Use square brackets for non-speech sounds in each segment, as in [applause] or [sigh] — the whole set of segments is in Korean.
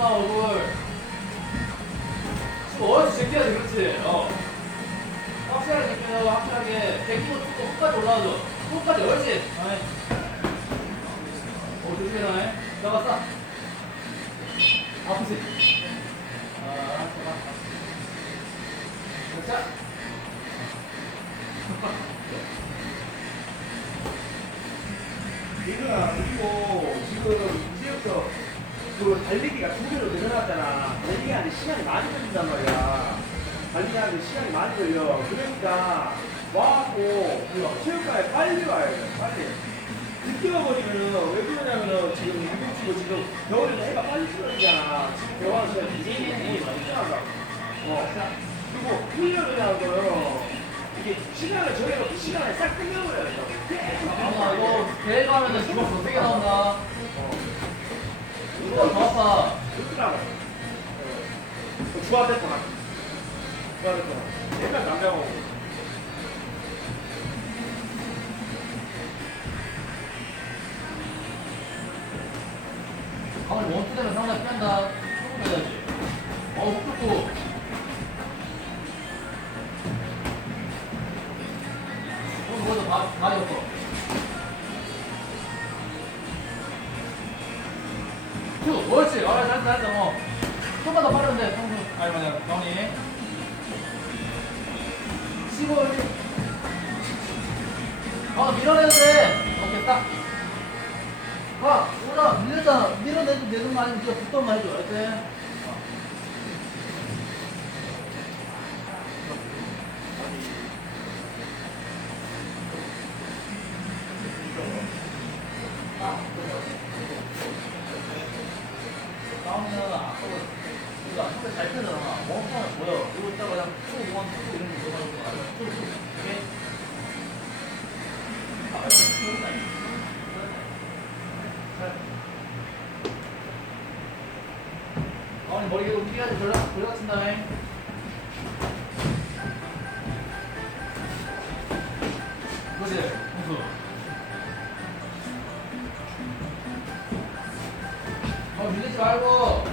나 얼굴. 지금 어디서 제끼야지 그렇지. 어. 확실하게 제끼고 확실하게 제끼고 또 끝까지 올라가죠. 끝까지. 아이. 어 조심해 나네. 나갔어. 아프지. 아 잠깐. 자. 얘가 그리고 지금 이제부터 그 달리기가 두 배로 늘어났잖아. 달리기하는데 시간이 많이 걸린단 말이야. 달리기하는데 시간이 많이 걸려. 그러니까 와갖고 체육관에 빨리 와야 돼. 빨리. 늦게 와버리면은 왜 그러냐면은 지금 주고 지금 겨울에는 해가 빨리 들어오잖아. 지금 시간 이제 많이 지나가. 어. 그리고 훈련을 하고요. 이게 시간을 정해놓고 시간에 싹 끝내버려야 된다고. 계속 아 이거 대회 가면은 더 세게 나온다. 더 아파. 그렇더라고. 주화됐구나. 주화됐구나. 옛날 남자하고. 가만히 원투 되면 상당히 피한다. 조금 해야지. 어우, 훅 좋고. 오늘 뭐도 다, 다 익었어. 큐, 옳지. 아, 잘했어, 잘했어. 어. 좀만 더 빠른데, 평소. 아니, 뭐냐, 경이. 15일. 아, 밀어내야 돼. 오케이, 딱. 가, 올라, 밀렸잖아. 밀어내도 되는 거 아니면 네가 붙던가 해줘, 알지? 휘어야지 별로 별로 친다며 그지 홍수. 어 밀리지 말고.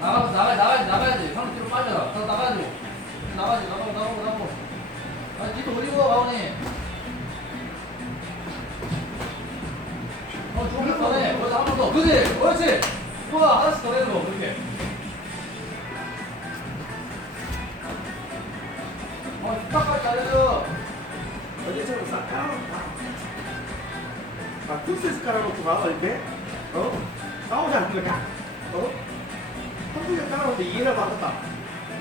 나가 나가 나가야지 나가야지 형 뒤로 빠져라 나 나가야지 나가지 나가고 나가고 나가고. 아 뒤로 올리고 가오니. 어. 거기서 한번 더. 그지? 그렇지. 또가 하나씩 더 내는 거, 그렇게. 어, 부탁까지 잘해줘. 어제처럼 싹 깔아놓고 아, 툭스에서 깔아놓고 가, 이렇게? 어? 싸우지 않는 거야? 어? 한국에 깔아놓고 이해를 받았다.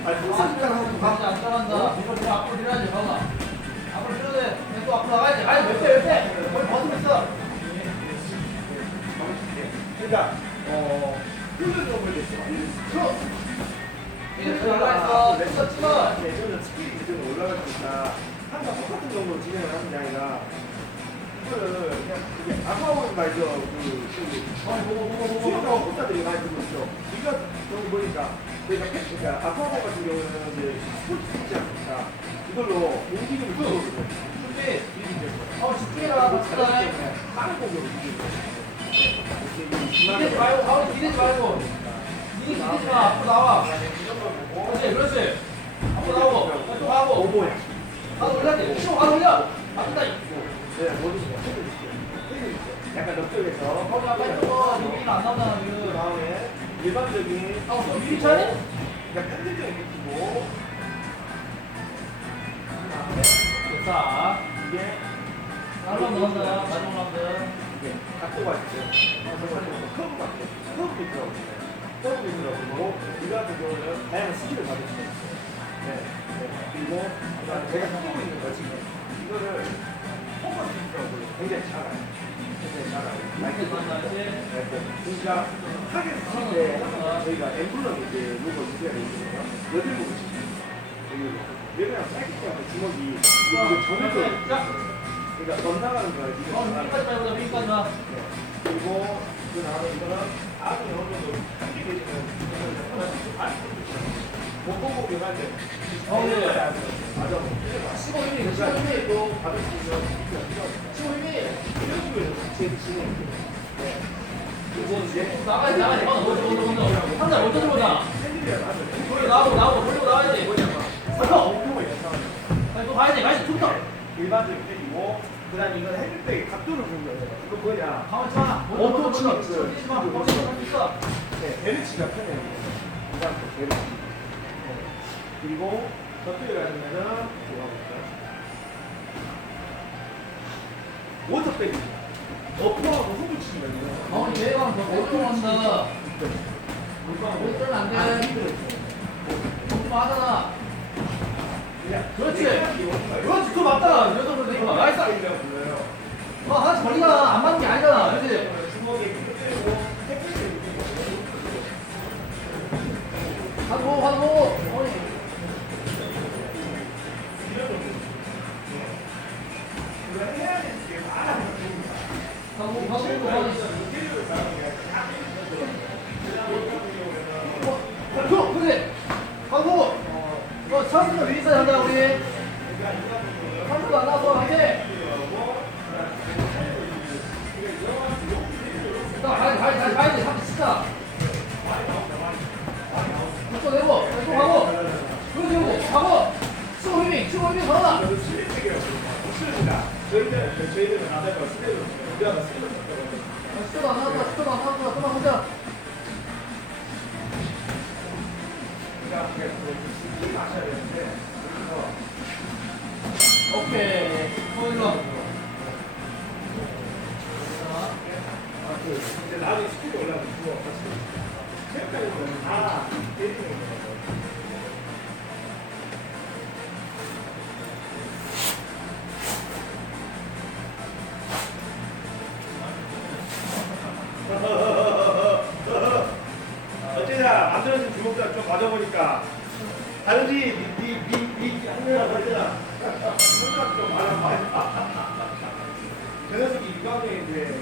아, 툭스에서 깔아놓고 가. 이제 안 따라간다. 이거 좀 앞으로 밀어야지, 가오나. 앞으로 밀어야 돼. 또 앞으로 나가야지. 아니, 몇 배, 몇 배. 거기 버티고 있어. 그러니까, 어, 훈련을 됐어. 쭉. 이제 또 올라있어. 찍어, 찍어. 예전에 스킬이 지금 올라가니까 항상 똑같은 정도로 진행을 하는 게 아니라 이거를 그냥 이게 아까운 말이죠. 그, 그, 아니, 보고, 보고, 보고, 수영하고 보고. 못사들이 많이 들고 있죠. 이거 너무 보니까 그러니까, 그러니까 아쿠아보 같은 경우는 이제 스포츠 있지 않습니까? 이걸로 움직임을 주거든요. 준비. 어, 집중해라. 박수다. 빠른 공격을 이기는 기대지 말고, 가오니 기대지 말고. 니네 기대지 마. 앞으로 나와. 그렇지, 그렇지. 앞으로 나오고. 또 가고. 오보야. 가도 올려야 돼. 치고 가도 올려. 아, 된다. 네, 모르시죠? 약간 넓적해서 거기 아까 했던 안 나오잖아, 그 지금. 다음에 일반적인 아, 또 미리 돼? 그냥 편집적인 느낌이고 자, 이게 한번 넣었다. 마지막 라운드. 각도가 커브. 커브도 커브도 이거 같은 경우는 다양한 스킬을 있어요. 네. 네. 그리고 그다음에 제가 끼고 있는 거 지금 이거를 포커스 있더라고요. 굉장히 작아요. 굉장히 작아요. 이렇게 만나야지. 네, 그러니까 타겟 칠때 저희가 엠블럼 이제 로고 유지가. 여덟 곡을 치시면 돼요. 왜냐면 짧기 때문에 주먹이 있어요. 자, 그러니까 넌나가는 거야. 어, 여기까지 말고 여기까지 나. 네. 그리고 그 다음에 이거는 아주 어느 정도 크게 되시는 목공복이 할 때. 어, 네. 맞아. 15mm, 그러니까 15mm. 이게 또 받을 수 필요합니다. 15mm. 이런 식으로 제 진행. 네. 나가야 돼 나가야 돼 먼저 먼저 먼저 먼저 한자 먼저 들어오자. 돌려 나오고 나오고 돌리고 나와야지 없는 거야 상관. 아니 또 가야지 가야지 툭터 일반적인 때리고 그 다음에 이건 핸들백의 각도를 보는 거예요. 이거 뭐냐? 가만 있지 마 어, 또 치마. 마 네, 베르치가 편해요. 그 베르치. 네. 그리고 저쪽에 가시면은 제가 볼까요? 워터백이 어프하고 훅을 치거든요. 가만히 내가 더 오토로 한다 오토 뜨면 안돼 오토 하잖아 그렇지. 그렇지 그거 맞다. 이 정도 되니까. 나이스. 어 하나씩 걸리잖아 안 맞는 게 아니잖아. 그렇지? 이거 되는 게 많아. 가고 가고 찬스가 위에서 한다 우리. 찬스가 안 나서 안돼 나 가야 가야 가야 가야 돼 진짜 또 내고 또 가고. 그렇지 그렇지. 가고. 치고 힘이 치고 힘이 걸어라 저희들 저희들은 나다가 스텝을 우리가 스텝을 시 오케이 보일러 만들어진 주먹들 좀 맞아보니까 다른지 미미미 한 명이라고 했잖아. 생각 좀 많아 봐. [laughs] 저 녀석이 유광에 이제